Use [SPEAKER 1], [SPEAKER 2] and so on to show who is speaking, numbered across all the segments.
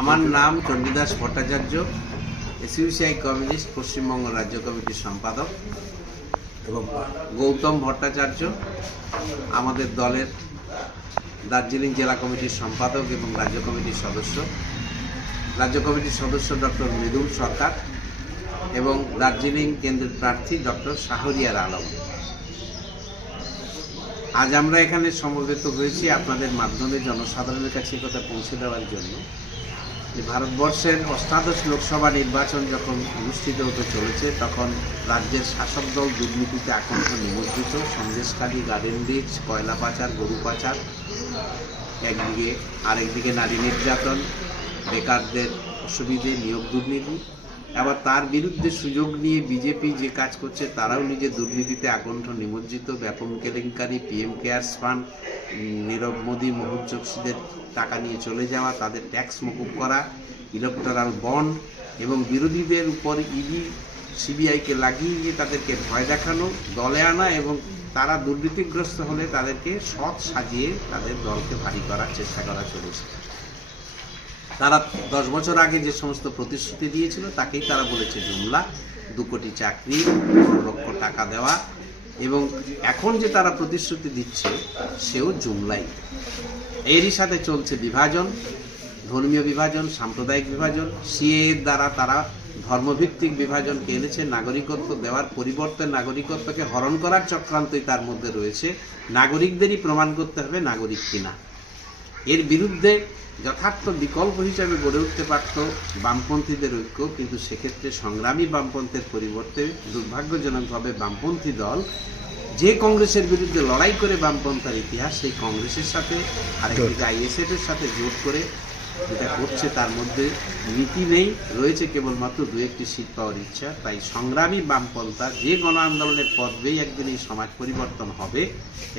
[SPEAKER 1] আমার নাম Chandidas Bhattacharya SUCI Communist Paschimbanga রাজ্য কমিটির সম্পাদক
[SPEAKER 2] এবং
[SPEAKER 1] গৌতম ভট্টাচার্য, আমাদের দলের দার্জিলিং জেলা কমিটির সম্পাদক এবং রাজ্য কমিটির সদস্য, রাজ্য কমিটির সদস্য ডক্টর মৃদুল সরকার এবং দার্জিলিং কেন্দ্রের প্রার্থী ডক্টর শাহরিয়ার আলম। আজ আমরা এখানে সমবেত হয়েছি আপনাদের মাধ্যমে জনসাধারণের কাছে কথা পৌঁছে দেওয়ার জন্য। যে ভারতবর্ষের অষ্টাদশ লোকসভা নির্বাচন যখন অনুষ্ঠিত হতে চলেছে, তখন রাজ্যের শাসক দল দুর্নীতিতে আকণ্ঠ নিমজ্জিত সন্দেশকারী গার্ডেন রিচ কয়লা পাচার, গরু পাচার, একদিকে আরেকদিকে নারী নির্যাতন, বেকারদের অসুবিধে, নিয়োগ দুর্নীতি আবার তার বিরুদ্ধে সুযোগ নিয়ে বিজেপি যে কাজ করছে, তারাও নিজে দুর্নীতিতে আকণ্ঠ, নিমজ্জিত। ব্যাপন কেলেঙ্কারি, PM CARES fund Nirav Modi, Mohan চোকসিদের টাকা নিয়ে চলে যাওয়া, তাদের ট্যাক্স মকুব করা, ইলেকট্রাল বন্ড এবং বিরোধীদের উপর ইডি, সিবিআইকে লাগিয়ে তাদেরকে ভয় দেখানো, দলে আনা এবং তারা দুর্নীতিগ্রস্ত হলে তাদেরকে সৎ সাজিয়ে তাদের দলকে ভারী করার চেষ্টা করা চলেছে। তারা দশ বছর আগে যে সমস্ত প্রতিশ্রুতি দিয়েছিল, তাকেই তারা বলেছে জুমলা, দু কোটি চাকরি পনেরো লক্ষ টাকা দেওয়া এবং এখন যে তারা প্রতিশ্রুতি দিচ্ছে, সেও জুমলাই। এরই সাথে চলছে বিভাজন, ধর্মীয় বিভাজন, সাম্প্রদায়িক বিভাজন। সিএ এর দ্বারা তারা ধর্মভিত্তিক বিভাজনকে এনেছে, নাগরিকত্ব দেওয়ার পরিবর্তে নাগরিকত্বকে হরণ করার চক্রান্তই তার মধ্যে রয়েছে। নাগরিকদেরই প্রমাণ করতে হবে, নাগরিক কিনা। এর বিরুদ্ধে যথার্থ বিকল্প হিসাবে গড়ে উঠতে পারত বামপন্থীদের ঐক্য কিন্তু সেক্ষেত্রে সংগ্রামী বামপন্থের পরিবর্তে দুর্ভাগ্যজনকভাবে বামপন্থী দল যে কংগ্রেসের বিরুদ্ধে লড়াই করে বামপন্থার ইতিহাস সেই কংগ্রেসের সাথে আরেকদিকে আইএসএফ এর সাথে জোট করে যেটা করছে তার মধ্যে নীতি নেই, রয়েছে কেবলমাত্র দু একটি সিট পাওয়ার ইচ্ছা। তাই সংগ্রামী বামপন্থা যে গণ আন্দোলনের পথ বেয়ে একদিন এই সমাজ পরিবর্তন হবে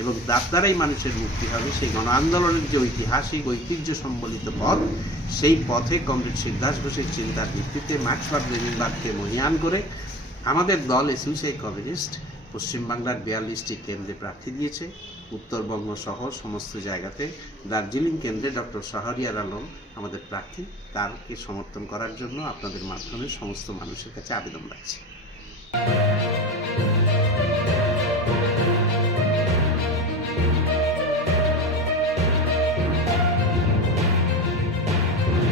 [SPEAKER 1] এবং তার দ্বারাই মানুষের মুক্তি হবে। সেই গণ আন্দোলনের যে ঐতিহাসিক ঐতিহ্য সম্বলিত পথ, সেই পথে কমরেড সিদ্ধাস ঘোষের চিন্তার ভিত্তিতে মার্ক্সবাদ, লেনিনবাদকে মহিয়ান করে আমাদের দল এসইউসিআই কমিউনিস্ট পশ্চিমবাংলার বিয়াল্লিশটি কেন্দ্রে প্রার্থী দিয়েছে। উত্তরবঙ্গ সহ সমস্ত জায়গাতে দার্জিলিং কেন্দ্রে ডক্টর শাহরিয়ার আলম, আমাদের প্রার্থী, তারকে সমর্থন করার জন্য আপনাদের মাধ্যমে সমস্ত মানুষের কাছে আবেদন রাখছি।